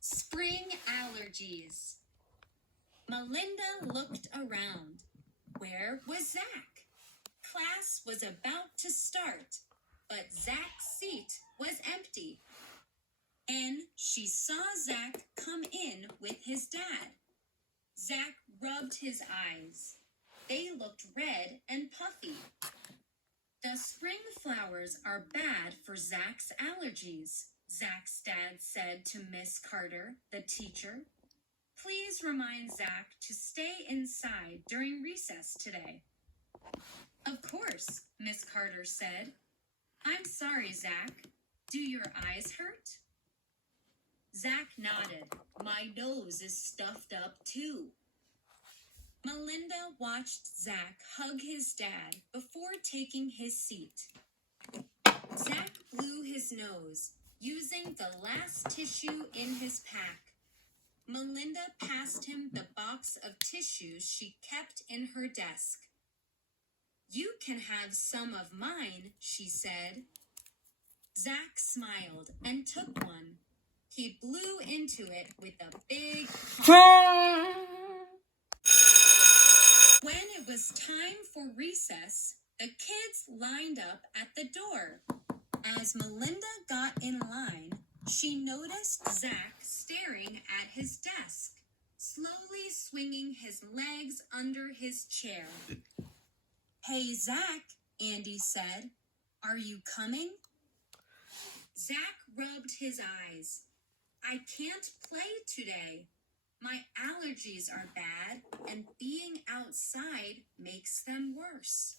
Spring allergies. Melinda looked around. Where was Zach? Class was about to start, but Zach's seat was empty. And she saw Zach come in with his dad. Zach rubbed his eyes. They looked red and puffy. The spring flowers are bad for Zach's allergies, Zach's dad said to Miss Carter, the teacher. Please remind Zach to stay inside during recess today. Of course, Miss Carter said. I'm sorry, Zach. Do your eyes hurt? Zach nodded. My nose is stuffed up too. Melinda watched Zach hug his dad before taking his seat. Zach blew his nose, using the last tissue in his pack. Melinda passed him the box of tissues she kept in her desk. You can have some of mine, she said. Zach smiled and took one. He blew into it with a big pump. When it was time for recess, the kids lined up at the door. As Melinda got in line, she noticed Zach staring at his desk, slowly swinging his legs under his chair. Hey, Zach, Andy said, are you coming? Zach rubbed his eyes. I can't play today. My allergies are bad, and being outside makes them worse.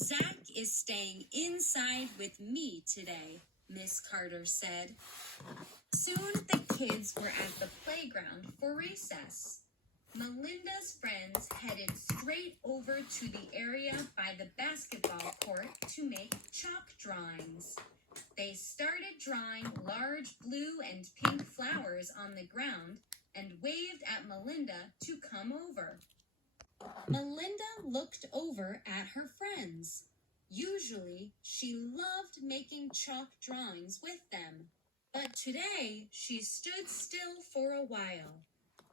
Zach is staying inside with me today, Miss Carter said. Soon the kids were at the playground for recess. Melinda's friends headed straight over to the area by the basketball court to make chalk drawings. They started drawing large blue and pink flowers on the ground and waved at Melinda to come over. Melinda looked over at her friends. Usually, she loved making chalk drawings with them, but today she stood still for a while,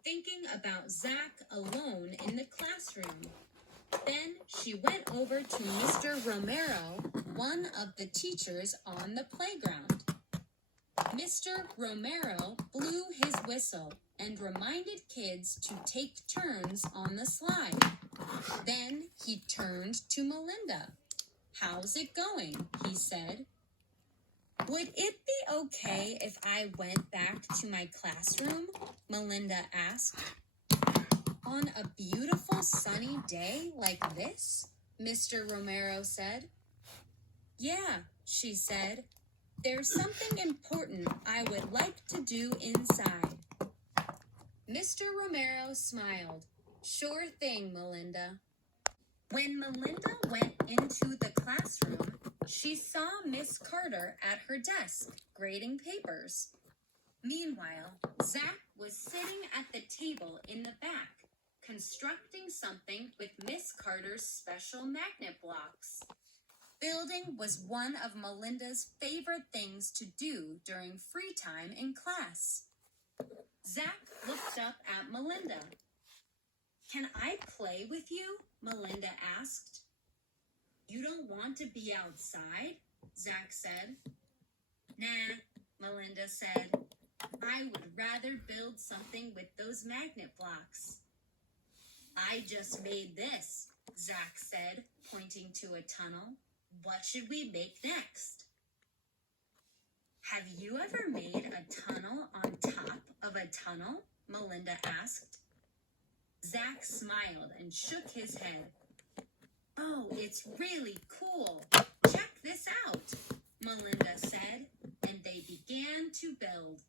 thinking about Zach alone in the classroom. Then she went over to Mr. Romero, one of the teachers on the playground. Mr. Romero blew his whistle and reminded kids to take turns on the slide. Then he turned to Melinda. How's it going? He said. Would it be okay if I went back to my classroom? Melinda asked. On a beautiful sunny day like this? Mr. Romero said. Yeah, she said. There's something important I would like to do inside. Mr. Romero smiled. Sure thing, Melinda. When Melinda went into the classroom, she saw Miss Carter at her desk, grading papers. Meanwhile, Zach was sitting at the table in the back, constructing something with Miss Carter's special magnet blocks. Building was one of Melinda's favorite things to do during free time in class. Zach looked up at Melinda. Can I play with you? Melinda asked. You don't want to be outside? Zach said. Nah, Melinda said. I would rather build something with those magnet blocks. I just made this, Zach said, pointing to a tunnel. What should we make next? Have you ever made a tunnel on top of a tunnel? Melinda asked. Zach smiled and shook his head. Oh, it's really cool. Check this out, Melinda said, and they began to build.